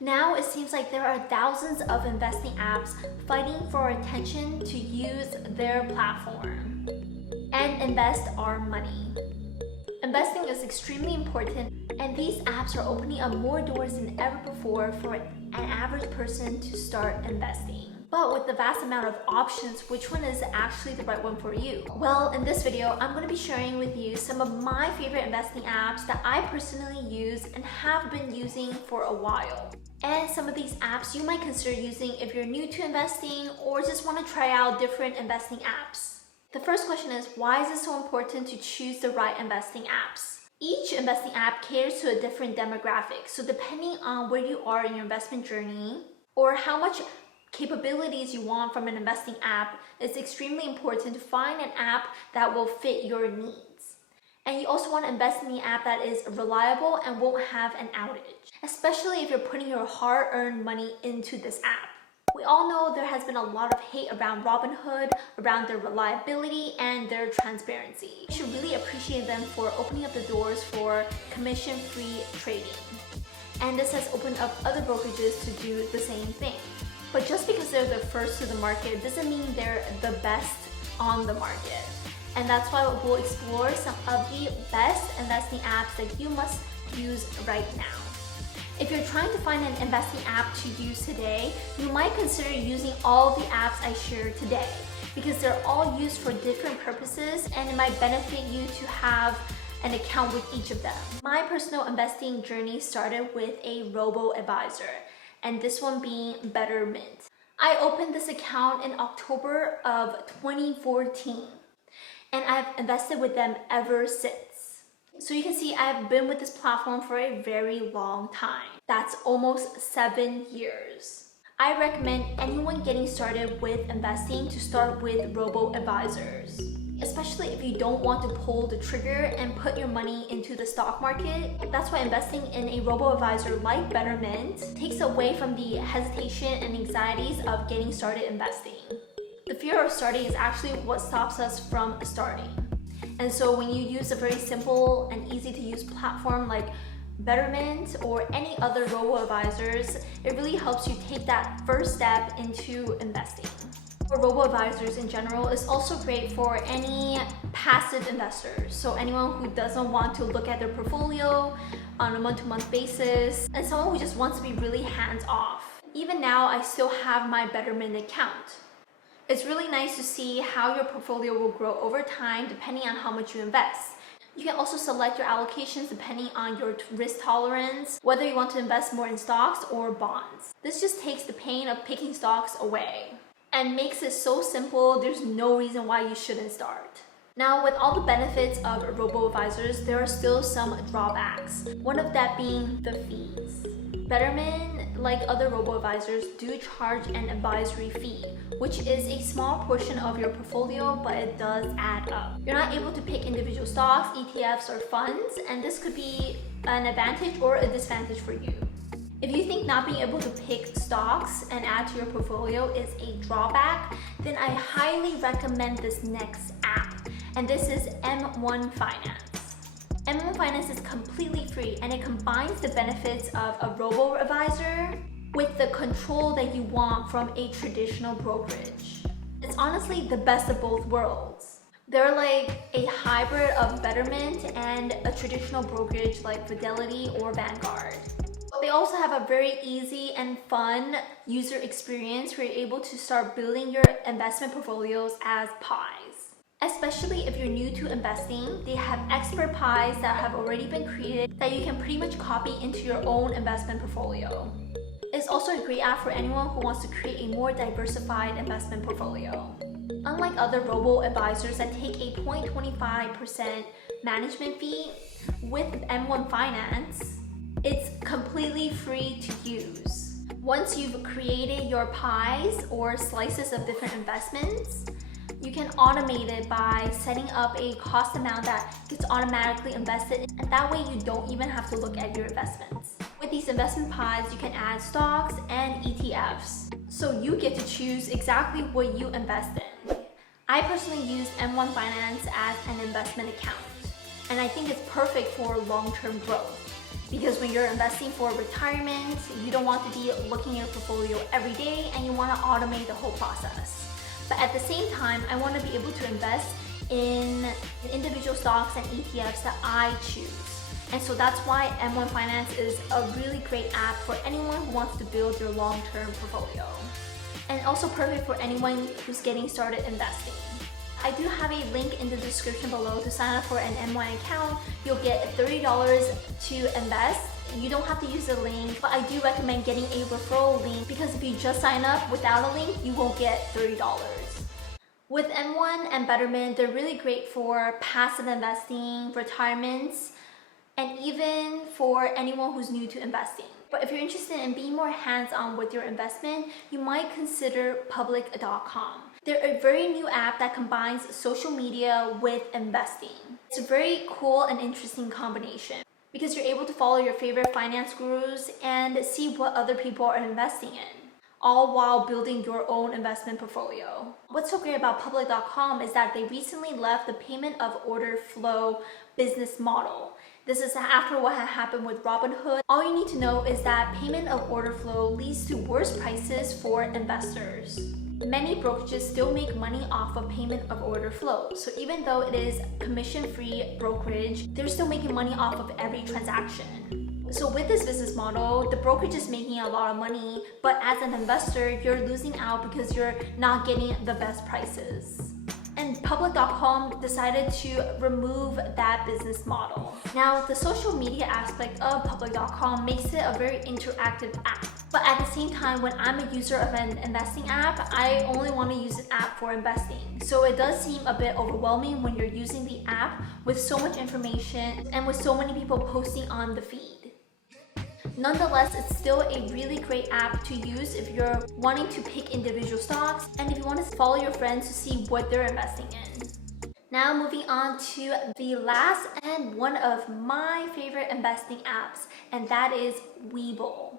Now it seems like there are thousands of investing apps fighting for our attention to use their platform and invest our money. Investing is extremely important, and these apps are opening up more doors than ever before for an average person to start investing. But with the vast amount of options, which one is actually the right one for you? Well, in this video, I'm going to be sharing with you some of my favorite investing apps that I personally use and have been using for a while. And some of these apps you might consider using if you're new to investing or just want to try out different investing apps. The first question is, why is it so important to choose the right investing apps? Each investing app caters to a different demographic, so depending on where you are in your investment journey or how much capabilities you want from an investing app, it's extremely important to find an app that will fit your needs. And you also want to invest in the app that is reliable and won't have an outage, especially if you're putting your hard-earned money into this app. We all know there has been a lot of hate around Robinhood, around their reliability and their transparency. You should really appreciate them for opening up the doors for commission-free trading. And this has opened up other brokerages to do the same thing. But just because they're the first to the market doesn't mean they're the best on the market. And that's why we'll explore some of the best investing apps that you must use right now. If you're trying to find an investing app to use today, you might consider using all of the apps I shared today because they're all used for different purposes and it might benefit you to have an account with each of them. My personal investing journey started with a robo-advisor, and this one being Betterment. I opened this account in October of 2014 and I've invested with them ever since. So you can see I've been with this platform for a very long time. That's almost 7 years. I recommend anyone getting started with investing to start with robo-advisors, especially if you don't want to pull the trigger and put your money into the stock market. That's why investing in a robo-advisor like Betterment takes away from the hesitation and anxieties of getting started investing. The fear of starting is actually what stops us from starting. And so when you use a very simple and easy to use platform like Betterment or any other robo-advisors, it really helps you take that first step into investing. For robo-advisors in general, it's also great for any passive investors. So anyone who doesn't want to look at their portfolio on a month-to-month basis and someone who just wants to be really hands-off. Even now, I still have my Betterment account. It's really nice to see how your portfolio will grow over time depending on how much you invest. You can also select your allocations depending on your risk tolerance, whether you want to invest more in stocks or bonds. This just takes the pain of picking stocks away and makes it so simple, there's no reason why you shouldn't start. Now, with all the benefits of robo-advisors, there are still some drawbacks. One of that being the fees. Betterment, like other robo-advisors, do charge an advisory fee, which is a small portion of your portfolio, but it does add up. You're not able to pick individual stocks, ETFs, or funds, and this could be an advantage or a disadvantage for you. If you think not being able to pick stocks and add to your portfolio is a drawback, then I highly recommend this next app, and this is M1 Finance. M1 Finance is completely free and it combines the benefits of a robo-advisor with the control that you want from a traditional brokerage. It's honestly the best of both worlds. They're like a hybrid of Betterment and a traditional brokerage like Fidelity or Vanguard. They also have a very easy and fun user experience where you're able to start building your investment portfolios as pies. Especially if you're new to investing, they have expert pies that have already been created that you can pretty much copy into your own investment portfolio. It's also a great app for anyone who wants to create a more diversified investment portfolio. Unlike other robo-advisors that take a 0.25% management fee, with M1 Finance, it's completely free to use. Once you've created your pies or slices of different investments, you can automate it by setting up a cost amount that gets automatically invested, and that way you don't even have to look at your investments. With these investment pies, you can add stocks and ETFs, so you get to choose exactly what you invest in. I personally use M1 Finance as an investment account, and I think it's perfect for long-term growth. Because when you're investing for retirement, you don't want to be looking at your portfolio every day and you want to automate the whole process. But at the same time, I want to be able to invest in individual stocks and ETFs that I choose. And so that's why M1 Finance is a really great app for anyone who wants to build their long-term portfolio. And also perfect for anyone who's getting started investing. I do have a link in the description below to sign up for an M1 account. You'll get $30 to invest. You don't have to use the link, but I do recommend getting a referral link because if you just sign up without a link, you won't get $30. With M1 and Betterment, they're really great for passive investing, retirements, and even for anyone who's new to investing. But if you're interested in being more hands-on with your investment, you might consider Publiccom. They're a very new app that combines social media with investing. It's a very cool and interesting combination because you're able to follow your favorite finance gurus and see what other people are investing in, all while building your own investment portfolio. What's so great about Public.com is that they recently left the payment of order flow business model. This is after what had happened with Robinhood. All you need to know is that payment of order flow leads to worse prices for investors. Many brokerages still make money off of payment of order flow. So even though it is commission-free brokerage, they're still making money off of every transaction. So with this business model, the brokerage is making a lot of money, but as an investor, you're losing out because you're not getting the best prices. And Public.com decided to remove that business model. Now, the social media aspect of Public.com makes it a very interactive app. But at the same time, when I'm a user of an investing app, I only want to use an app for investing. So it does seem a bit overwhelming when you're using the app with so much information and with so many people posting on the feed. Nonetheless, it's still a really great app to use if you're wanting to pick individual stocks and if you want to follow your friends to see what they're investing in. Now moving on to the last and one of my favorite investing apps, and that is Webull.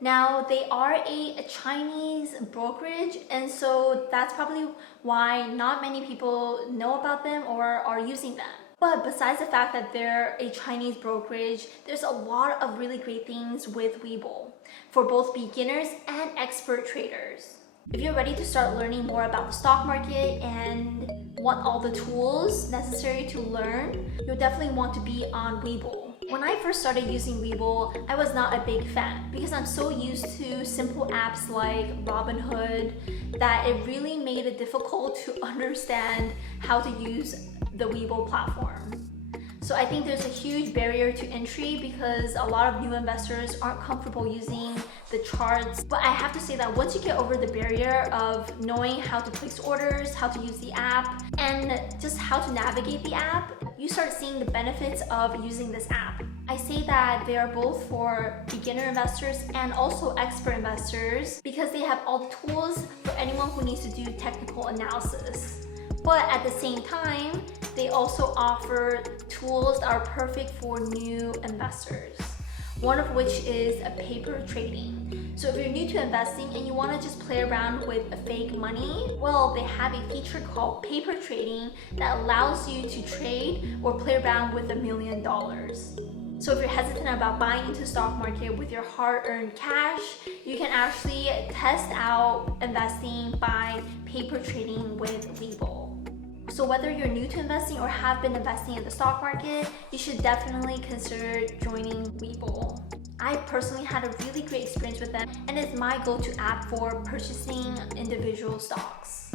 Now, they are a Chinese brokerage, and so that's probably why not many people know about them or are using them. But besides the fact that they're a Chinese brokerage, there's a lot of really great things with Webull for both beginners and expert traders. If you're ready to start learning more about the stock market and want all the tools necessary to learn, you'll definitely want to be on Webull. When I first started using Webull, I was not a big fan because I'm so used to simple apps like Robinhood that it really made it difficult to understand how to use the Webull platform. So I think there's a huge barrier to entry because a lot of new investors aren't comfortable using the charts. But I have to say that once you get over the barrier of knowing how to place orders, how to use the app, and just how to navigate the app, you start seeing the benefits of using this app. I say that they are both for beginner investors and also expert investors because they have all the tools for anyone who needs to do technical analysis. But at the same time, they also offer tools that are perfect for new investors. One of which is paper trading. So if you're new to investing and you want to just play around with fake money, well, they have a feature called paper trading that allows you to trade or play around with $1 million. So if you're hesitant about buying into the stock market with your hard-earned cash, you can actually test out investing by paper trading with Webull. So whether you're new to investing or have been investing in the stock market, you should definitely consider joining Webull. I personally had a really great experience with them, and it's my go-to app for purchasing individual stocks.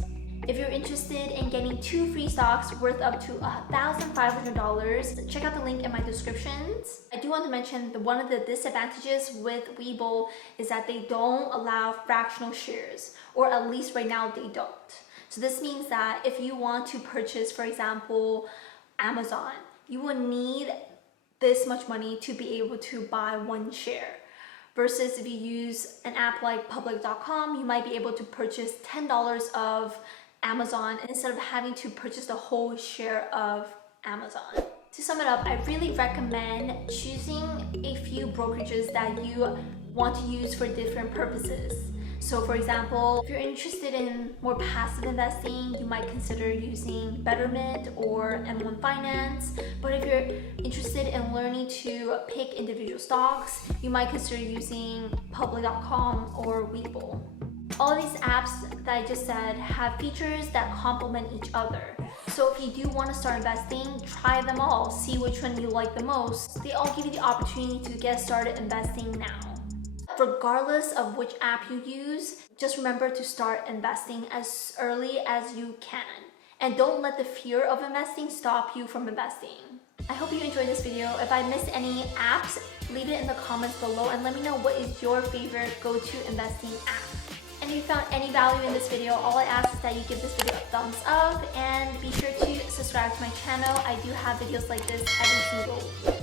If you're interested in getting 2 free stocks worth up to $1,500, check out the link in my descriptions. I do want to mention that one of the disadvantages with Webull is that they don't allow fractional shares, or at least right now they don't. So this means that if you want to purchase, for example, Amazon, you will need this much money to be able to buy 1 share. Versus if you use an app like Public.com, you might be able to purchase $10 of Amazon instead of having to purchase the whole share of Amazon. To sum it up, I really recommend choosing a few brokerages that you want to use for different purposes. So for example, if you're interested in more passive investing, you might consider using Betterment or M1 Finance. But if you're interested in learning to pick individual stocks, you might consider using Publiccom or Webull. All these apps that I just said have features that complement each other. So if you do want to start investing, try them all, see which one you like the most. They all give you the opportunity to get started investing now. Regardless of which app you use, just remember to start investing as early as you can. And don't let the fear of investing stop you from investing. I hope you enjoyed this video. If I missed any apps, leave it in the comments below and let me know what is your favorite go-to investing app. And if you found any value in this video, all I ask is that you give this video a thumbs up and be sure to subscribe to my channel. I do have videos like this every single week.